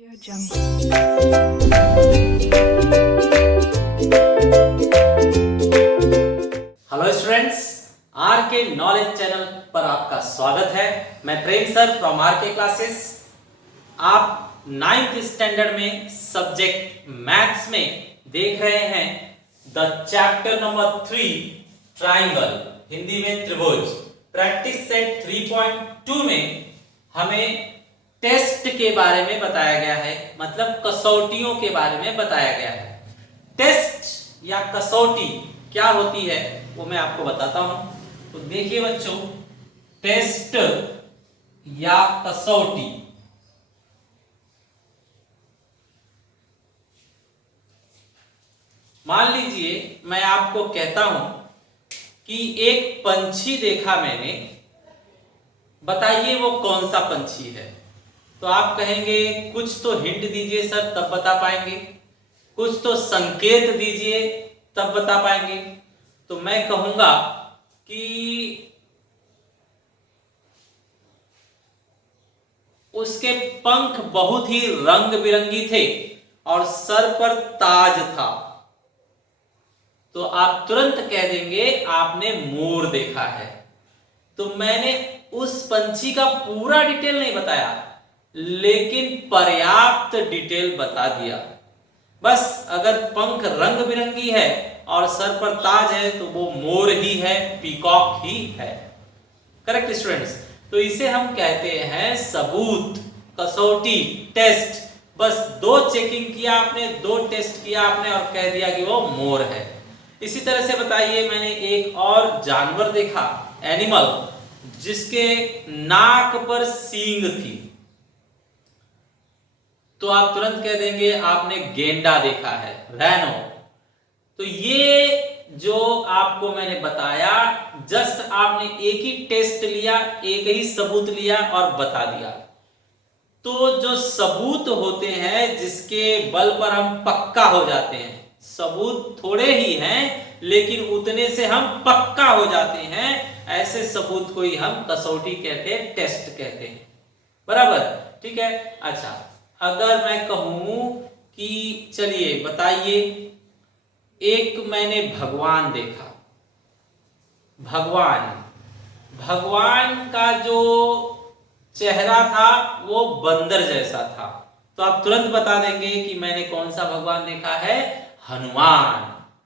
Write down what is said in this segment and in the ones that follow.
Hello students, are के knowledge channel पर आपका स्वागत है। मैं प्रेम सर फ्रॉम आर के क्लासेस। आप 9th स्टैंडर्ड में सब्जेक्ट मैथ्स में देख रहे हैं the chapter number 3 triangle, Hindi में त्रिभुज। प्रैक्टिस सेट 3.2 में हमें टेस्ट के बारे में बताया गया है, मतलब कसौटियों के बारे में बताया गया है। टेस्ट या कसौटी क्या होती है वो मैं आपको बताता हूं। तो देखिए बच्चों, टेस्ट या कसौटी मान लीजिए मैं आपको कहता हूं कि एक पंछी देखा मैंने, बताइए वो कौन सा पंछी है। तो आप कहेंगे कुछ तो हिंट दीजिए सर, तब बता पाएंगे, कुछ तो संकेत दीजिए तब बता पाएंगे। तो मैं कहूंगा कि उसके पंख बहुत ही रंग बिरंगी थे और सर पर ताज था। तो आप तुरंत कह देंगे आपने मोर देखा है। तो मैंने उस पंछी का पूरा डिटेल नहीं बताया, लेकिन पर्याप्त डिटेल बता दिया। बस अगर पंख रंग बिरंगी है और सर पर ताज है तो वो मोर ही है, पीकॉक ही है। Correct students. तो इसे हम कहते हैं सबूत, कसौटी, टेस्ट। बस दो चेकिंग किया आपने, दो टेस्ट किया आपने और कह दिया कि वो मोर है। इसी तरह से बताइए, मैंने एक और जानवर देखा, एनिमल, जिसके नाक पर सींग थी। तो आप तुरंत कह देंगे आपने गेंडा देखा है, रैनो। तो ये जो आपको मैंने बताया, जस्ट आपने एक ही टेस्ट लिया, एक ही सबूत लिया और बता दिया। तो जो सबूत होते हैं जिसके बल पर हम पक्का हो जाते हैं, सबूत थोड़े ही हैं लेकिन उतने से हम पक्का हो जाते हैं, ऐसे सबूत को ही हम कसौटी कहते हैं, टेस्ट कहते हैं। बराबर, ठीक है। अच्छा, अगर मैं कहूं कि चलिए बताइए, एक मैंने भगवान देखा, भगवान का जो चेहरा था वो बंदर जैसा था। तो आप तुरंत बता देंगे कि मैंने कौन सा भगवान देखा है, हनुमान,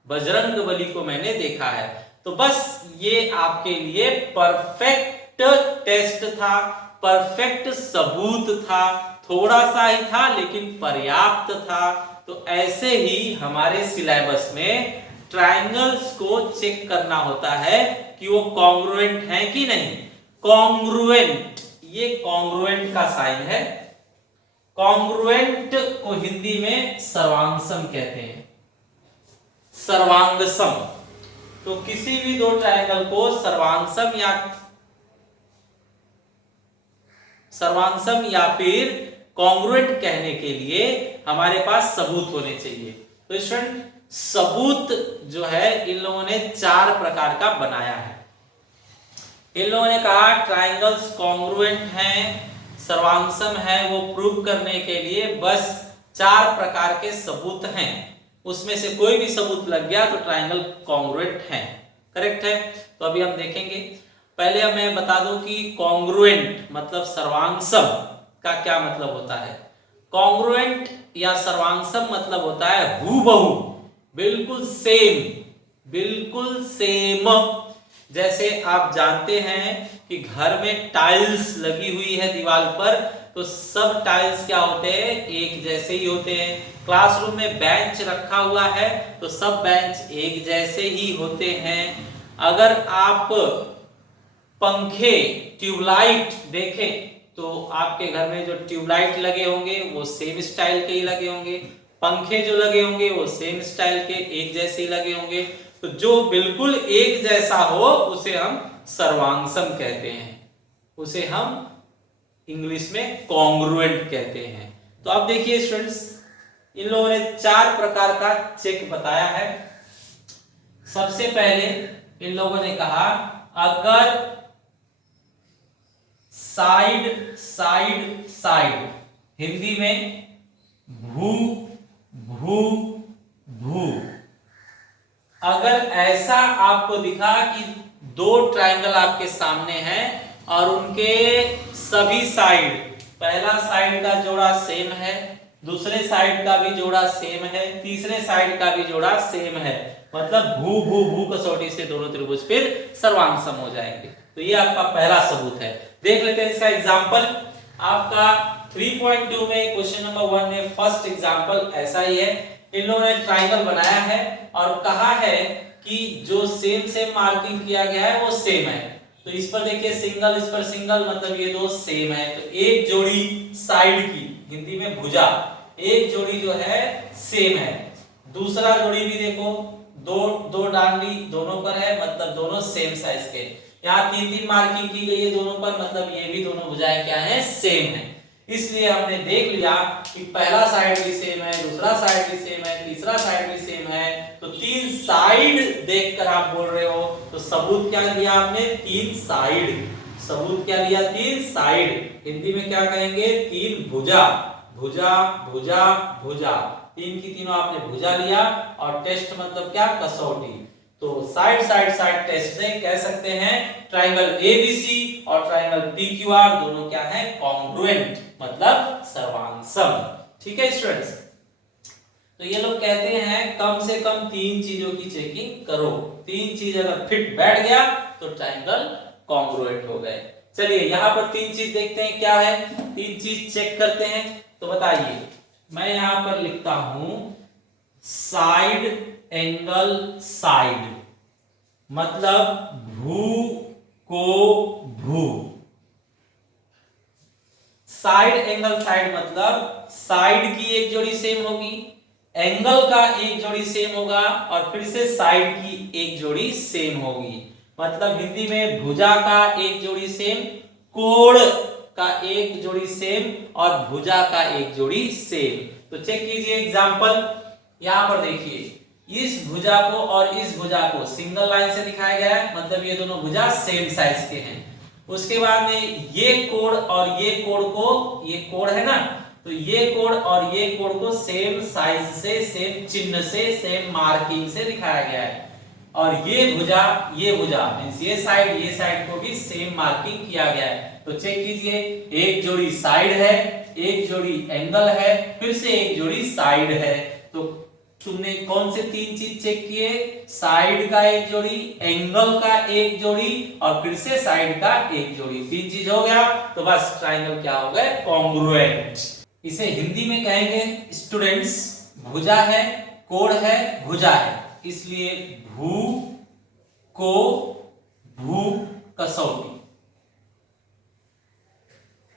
बजरंगबली को मैंने देखा है। तो बस ये आपके लिए परफेक्ट टेस्ट था, परफेक्ट सबूत था, थोड़ा सा ही था लेकिन पर्याप्त था। तो ऐसे ही हमारे सिलेबस में ट्रायंगल्स को चेक करना होता है कि वो कॉन्ग्रुएंट हैं कि नहीं। कॉन्ग्रुएंट, ये कॉन्ग्रुएंट का साइन है। कॉन्ग्रुएंट को हिंदी में सर्वांगसम कहते हैं, सर्वांगसम। तो किसी भी दो ट्रायंगल को सर्वांगसम या फिर कॉन्ग्रुएंट कहने के लिए हमारे पास सबूत होने चाहिए। तो स्टूडेंट, सबूत जो है इन लोगों ने 4 प्रकार का बनाया है। इन लोगों ने कहा ट्रायंगल्स कॉन्ग्रुएंट हैं, सर्वांगसम है, वो प्रूव करने के लिए बस 4 प्रकार के सबूत हैं। उसमें से कोई भी सबूत लग गया तो ट्रायंगल कॉन्ग्रुएंट है। करेक्ट है। तो अभी हम देखेंगे। पहले मैं बता दूं कि कॉन्ग्रुएंट मतलब सर्वांगसम का क्या मतलब होता है। कॉन्ग्रुएंट या सर्वांगसम मतलब होता है हूबहू, बिल्कुल सेम, बिल्कुल सेम। जैसे आप जानते हैं कि घर में टाइल्स लगी हुई है दीवार पर, तो सब टाइल्स क्या होते हैं, एक जैसे ही होते हैं। क्लासरूम में बेंच रखा हुआ है तो सब बेंच एक जैसे ही होते हैं। अगर आप पंखे, ट्यूबलाइट देखें तो आपके घर में जो ट्यूबलाइट लगे होंगे वो सेम स्टाइल के ही लगे होंगे, पंखे जो लगे होंगे वो सेम स्टाइल के एक जैसे ही लगे होंगे। तो जो बिल्कुल एक जैसा हो उसे हम सर्वांगसम कहते हैं, उसे हम इंग्लिश में कॉन्ग्रुएंट कहते हैं। तो अब देखिए स्टूडेंट्स, इन लोगों ने 4 प्रकार का चेक बताया है। सबसे पहले इन लोगों ने कहा अगर साइड साइड साइड, हिंदी में भू भू भू। अगर ऐसा आपको दिखा कि दो ट्रायंगल आपके सामने हैं और उनके सभी साइड, पहला साइड का जोड़ा सेम है, दूसरे साइड का भी जोड़ा सेम है, तीसरे साइड का भी जोड़ा सेम है, मतलब भू भू भू कसौटी से दोनों त्रिभुज फिर सर्वांग सम हो जाएंगे। तो ये आपका पहला सबूत है। देख लेते हैं इसका एग्जांपल। आपका 3.2 में क्वेश्चन नंबर 1 में फर्स्ट एग्जांपल ऐसा ही है। इन लोगों ने ट्रायंगल बनाया है और कहा है कि जो सेम सेम मार्किंग किया गया है वो सेम है। तो इस पर देखिए सिंगल, इस पर सिंगल, मतलब ये दो सेम है। तो एक जोड़ी साइड की, हिंदी में भुजा, एक जोड़ी जो है सेम है। दूसरा जोड़ी भी देखो, दो डांडी दोनों पर है, मतलब दोनों सेम साइज के। यहाँ 3-3 मार्किंग की गई है दोनों पर, मतलब ये भी दोनों भुजाएं क्या है, सेम है। इसलिए हमने देख लिया कि पहला साइड भी सेम है, दूसरा साइड भी सेम है, तीसरा साइड भी सेम है। तो तीन साइड देखकर आप बोल रहे हो, तो सबूत क्या दिया आपने, तीन साइड। सबूत क्या दिया, तीन साइड। हिंदी में क्या कहेंगे, तीन भुजा। भुजा भुजा भुजा, तीन की तीनों आपने भुजा लिया। और टेस्ट मतलब क्या, कसौटी। तो साइड साइड साइड टेस्ट से कह सकते हैं ट्रायंगल एबीसी और ट्रायंगल पीक्यूआर दोनों क्या है, कॉन्ग्रुएंट, मतलब सर्वांग सम। ठीक है स्टूडेंट्स, तो ये लोग कहते हैं कम से कम तीन चीजों की चेकिंग करो। तीन चीज अगर फिट बैठ गया तो ट्रायंगल कॉन्ग्रुएंट हो गए। चलिए यहां पर तीन चीज देखते हैं क्या है, तीन चीज चेक करते हैं। तो बताइए, मैं यहां पर लिखता हूं साइड एंगल साइड, मतलब भू को भू। साइड एंगल साइड मतलब साइड की एक जोड़ी सेम होगी, एंगल का एक जोड़ी सेम होगा, और फिर से साइड की एक जोड़ी सेम होगी। मतलब हिंदी में भुजा का एक जोड़ी सेम, कोण का एक जोड़ी सेम और भुजा का एक जोड़ी सेम। तो चेक कीजिए एग्जांपल। यहां पर देखिए इस भुजा को और इस भुजा को सिंगल लाइन से दिखाया गया है, मतलब ये दोनों भुजा सेम साइज के हैं। उसके बाद में ये कोण और ये कोण को, ये कोण है ना, तो ये कोण और ये कोण को सेम साइज से, सेम चिन्ह से, सेम मार्किंग से दिखाया गया है। और ये भुजा मींस ये साइड को भी सेम मार्किंग किया गया है। तो चेक कीजिए, एक जोड़ी साइड है, एक जोड़ी एंगल है, फिर से एक जोड़ी साइड है। तो तुमने कौन से तीन चीज चेक किए, साइड का एक जोड़ी, एंगल का एक जोड़ी और फिर से साइड का एक जोड़ी। तीन चीज हो गया तो बस ट्रायंगल क्या हो गए, कॉन्ग्रुएंट। इसे हिंदी में कहेंगे स्टूडेंट्स, भुजा है, कोण है, भुजा है, इसलिए भू को भू कसौटी।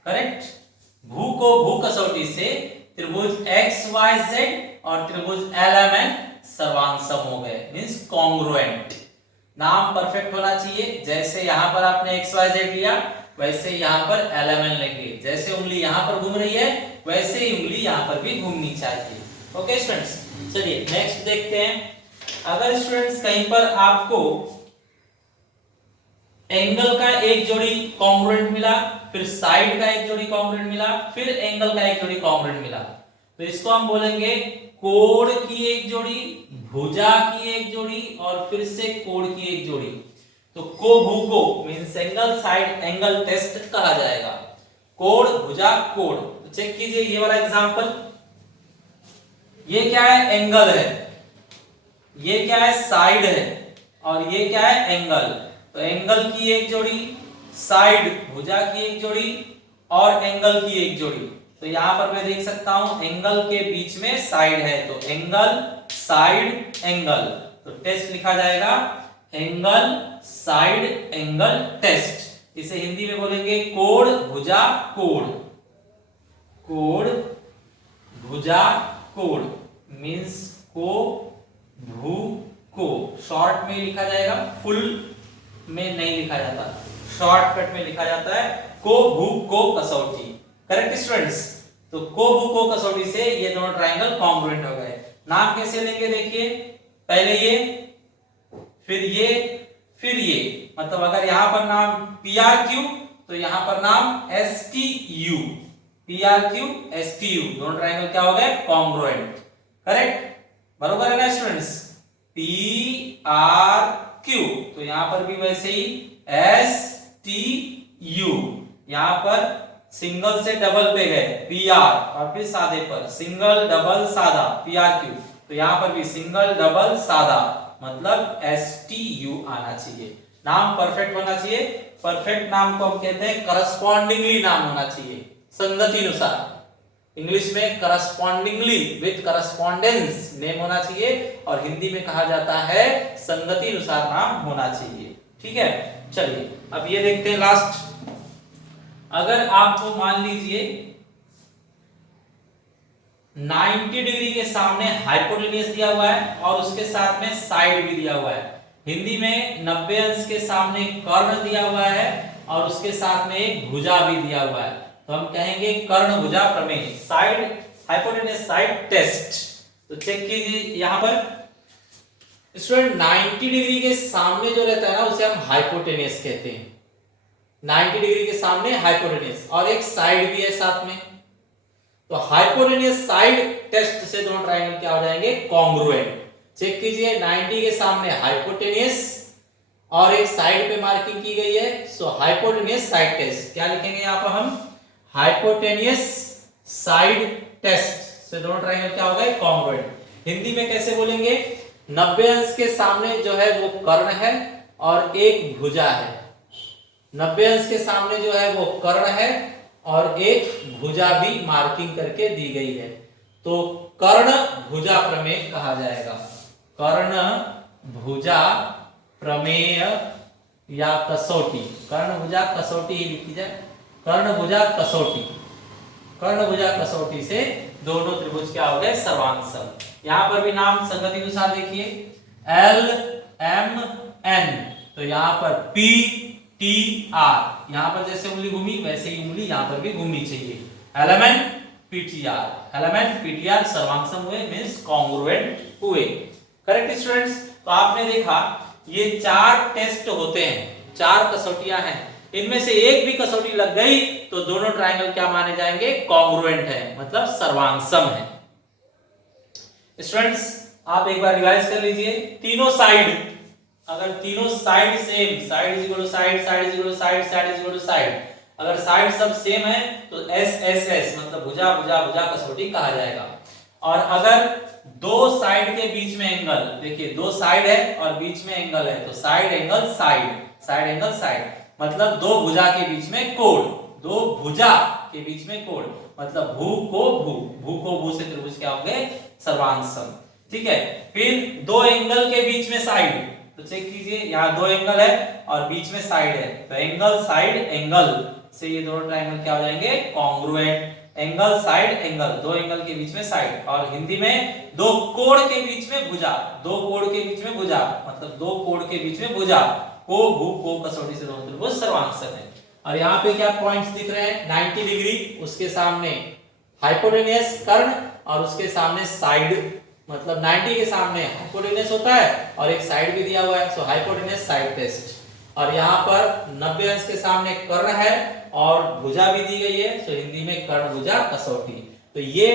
करेक्ट। भू को भू कसौटी से त्रिभुज XYZ और त्रिभुज LMN सर्वांग सम हो गए, मींस कॉन्ग्रुएंट। नाम परफेक्ट होना चाहिए, जैसे यहां पर आपने XYZ लिया वैसे यहां पर LMN लेंगे। जैसे उंगली यहां पर घूम रही है वैसे ही उंगली यहां पर भी घूमनी चाहिए। ओके स्टूडेंट्स, चलिए नेक्स्ट देखते हैं। अगर स्टूडेंट्स कहीं पर आपको एंगल का एक जोड़ी कॉन्ग्रुएंट मिला, फिर साइड का एक जोड़ी कॉन्ग्रुएंट मिला, फिर एंगल का एक जोड़ी कॉन्ग्रुएंट मिला, तो इसको हम बोलेंगे कोण की एक जोड़ी, भुजा की एक जोड़ी और फिर से कोण की एक जोड़ी। तो को भू को means angle side angle test कहा जाएगा। कोण भुजा कोण। तो चेक कीजिए ये वाला एग्जांपल। ये क्या है, एंगल है, ये क्या है, साइड है, और ये क्या है, एंगल। तो एंगल की एक जोड़ी, साइड भुजा की एक जोड़ी और एंगल की एक जोड़ी। तो यहां पर मैं देख सकता हूं एंगल के बीच में साइड है, तो एंगल साइड एंगल। तो टेस्ट लिखा जाएगा एंगल साइड एंगल टेस्ट। इसे हिंदी में बोलेंगे कोण भुजा कोण। कोण भुजा कोण मींस को भू को। शॉर्ट में लिखा जाएगा, फुल में नहीं लिखा जाता, शॉर्टकट में लिखा जाता है को भू को कसौटी। Correct students. तो को भू को कसौटी से ये दोनों ट्रायंगल कॉन्ग्रुएंट हो गए। नाम कैसे लेंगे देखिए, पहले ये, फिर ये, फिर ये। मतलब अगर यहां पर नाम PRQ तो यहां पर नाम STU। PRQSTU दोनों ट्रायंगल क्या हो गए? कॉन्ग्रुएंट। करेक्ट, बरोबर है ना स्टूडेंट्स? PRQ, तो यहां पर भी वैसे ही STU, यहां पर सिंगल से डबल पे गए PR और फिर सादे पर सिंगल डबल सादा PRQ, तो यहां पर भी सिंगल डबल सादा मतलब STU आना चाहिए। नाम परफेक्ट होना चाहिए। परफेक्ट नाम को हम कहते हैं करस्पॉन्डिंगली नाम होना चाहिए, संगति अनुसार। इंग्लिश में करस्पॉन्डिंगली विद करस्पॉन्डेंस नेम होना चाहिए और हिंदी में कहा जाता है संगति अनुसार नाम होना चाहिए। ठीक है, चलिए अब ये देखते हैं लास्ट। अगर आपको मान लीजिए 90 डिग्री के सामने हाइपोटेन्यूज दिया हुआ है और उसके साथ में साइड भी दिया हुआ है। हिंदी में 90 अंश के सामने कर्ण दिया हुआ है और उसके साथ में एक भुजा भी दिया हुआ है, तो हम कहेंगे कर्ण भुजा प्रमेय, साइड हाइपोटेन्यूज साइड टेस्ट। तो चेक कीजिए यहां पर स्टूडेंट 90 डिग्री के सामने जो रहता है ना उसे हम हाइपोटेन्यूज कहते हैं। 90 डिग्री के सामने हाइपोटेन्यूज और एक साइड भी है साथ में, तो हाइपोटेन्यूज साइड टेस्ट से दोनों ट्रायंगल क्या हो जाएंगे? कॉन्ग्रुएंट। चेक कीजिए 90 के सामने हाइपोटेन्यूज और एक साइड पे मार्किंग की गई है, सो हाइपोटेन्यूज साइड टेस्ट। क्या लिखेंगे यहां पर हम? हाइपोटेन्यूज साइड टेस्ट से दोनों ट्रायंगल क्या हो गए? कॉन्ग्रुएंट। हिंदी में कैसे बोलेंगे? 90 अंश के सामने जो है वो कर्ण है और एक भुजा है। 90 अंश के सामने जो है वो कर्ण है और एक भुजा भी मार्किंग करके दी गई है, तो कर्ण भुजा प्रमेय कहा जाएगा। कर्ण भुजा प्रमेय या कसौटी, कर्ण भुजा कसौटी ही लिखी जाए, कर्ण भुजा कसौटी। कर्ण भुजा कसौटी से दोनों त्रिभुज क्या हो गए? सर्वांग। यहां पर भी नाम संगति अनुसार देखिए LMN, तो यहां पर PTR, यहां पर जैसे उंगली घूमी वैसे ही उंगली यहां पर भी घूमनी चाहिए। LMN PTR, LMN PTR सर्वांग हुए मींस कॉन्ग्रुएंट हुए। करेक्ट स्टूडेंट्स, तो आपने देखा ये 4 टेस्ट होते हैं, 4 कसौटियां हैं, इनमें से एक भी कसौटी लग गई तो दोनों ट्रायंगल क्या माने जाएंगे? कॉन्ग्रुएंट है, मतलब सर्वांग है। स्टूडेंट्स आप एक बार रिवाइज कर लीजिए, तीनों साइड, अगर तीनों side same, side is equal to side, side is equal to side, side is equal to side, अगर साइड सब सेम है तो SSS मतलब भुजा भुजा भुजा कसौटी कहा जाएगा। और अगर दो साइड के बीच में एंगल, देखिए दो साइड है और बीच में एंगल है, तो side angle side, side angle side, मतलब दो भुजा के बीच में कोण, दो भुजा के बीच में कोण, मतलब भू को भू, भू को भू से त्रिभुज क्या होंगे? सर्वांग सम। ठीक है, फिर दो एंगल के बीच में साइड, तो चेक कीजिए यहाँ दो एंगल है और बीच में साइड है, तो एंगल साइड एंगल से ये दोनों ट्रायंगल क्या हो जाएंगे? कॉन्ग्रुएंट। एंगल साइड एंगल, दो एंगल के बीच में साइड, और हिंदी में दो कोण के बीच में भुजा, दो कोण के बीच में भुजा, मतलब दो कोण के बीच में भुजा, को भू को कसौटी से दोनों त्रिभुज सर्वांग है। और यहाँ पे क्या पॉइंट्स दिख रहे हैं? 90 डिग्री, उसके सामने हाइपोटेन्यूज कर्ण और उसके सामने साइड, मतलब 90 के सामने हाइपोटेन्यूज होता है और एक साइड भी दिया हुआ है, सो हाइपोटेन्यूज साइड टेस्ट। और यहाँ पर 90 अंश के सामने कर्ण है और भुजा भी दी गई है, सो हिंदी में कर्ण भुजा कसौटी। तो ये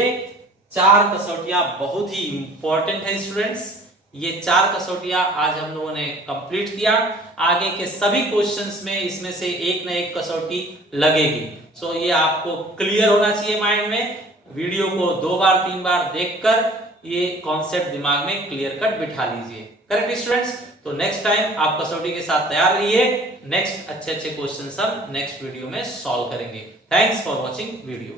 4 कसौटियां बहुत ही इंपॉर्टेंट है स्टूडेंट्स। ये 4 कसौटियां आज हम लोगों ने कंप्लीट किया। आगे के सभी क्वेश्चंस में इसमें से एक ना एक कसौटी लगेगी, सो ये आपको क्लियर होना चाहिए माइंड में। वीडियो को 2 बार 3 बार देखकर ये कॉन्सेप्ट दिमाग में क्लियर कट बिठा लीजिए। करेक्ट स्टूडेंट्स, तो नेक्स्ट टाइम आप कसौटी के साथ तैयार रहिए। नेक्स्ट अच्छे क्वेश्चन हम नेक्स्ट वीडियो में सॉल्व करेंगे। Thanks for watching video.